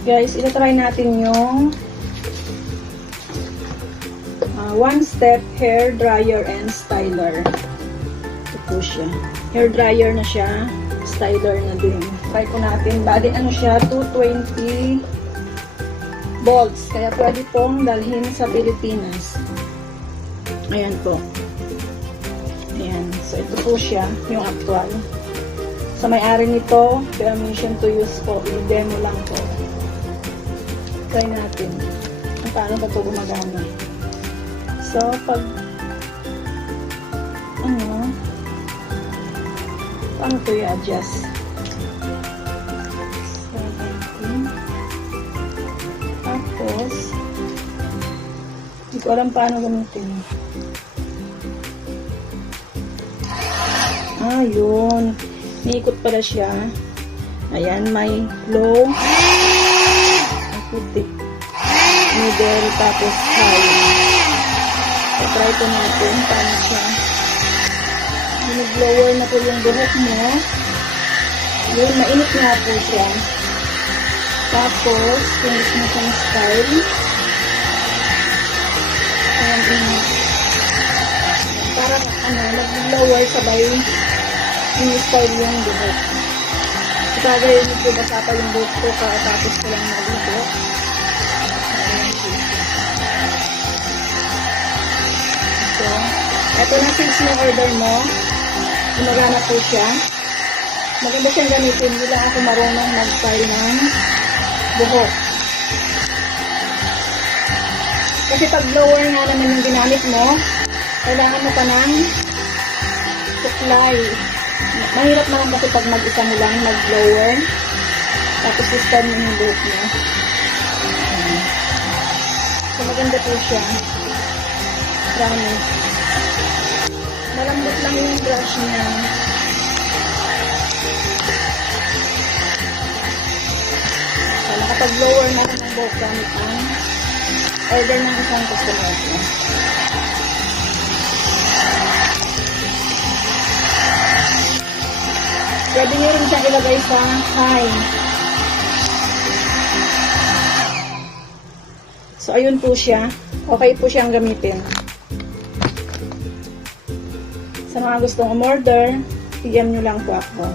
Guys, itatry natin yung one-step hair dryer and styler. Ito po siya. Hair dryer na siya. Styler na din. Try ko natin. Bali, ano siya? 220 volts. Kaya pwede pong dalhin sa Pilipinas. Ayan po. Ayan. So, ito po siya. Yung actual. Sa may-ari nito, permission to use po. I-demo lang po. Try natin. Paano ba ito gumagana? So, pag paano ito i-adjust? Tapos, hindi ko alam paano gamitin. Yun. Niikot pala siya. Ayan, may low, puti, middle, tapos high. So, try ko natin paano siya. Nag-blower na po yung buhok mo. Yun, mainit nga po siya. Tapos, kung gusto mo siyang style, ayan, init. Parang, nag-blower sabay in-style yung buhok. Kagaya nito, basa pa yung buhok ko, tapos ko lang nalito. So, eto na since yung order mo, gumagana po siya. Maganda siyang gamitin, hindi lang ako marunong mag-style ng buhok. Kasi pag blower nga naman yung ginamit mo, kailangan mo pa ng suklay. Mahirap naman kasi pag mag-isa mo lang mag-blower, tapos system mo yung buhok mo. So, maganda po siya. Promise. Malambot lang yung brush niya. So, nakapag-blower na ako ng buhok gamit ang order ng isang customer ko. Pwede nyo rin siyang ilagay sa high. So, ayun po siya. Okay po siyang gamitin. Sa mga gustong umorder, PM nyo lang po ako.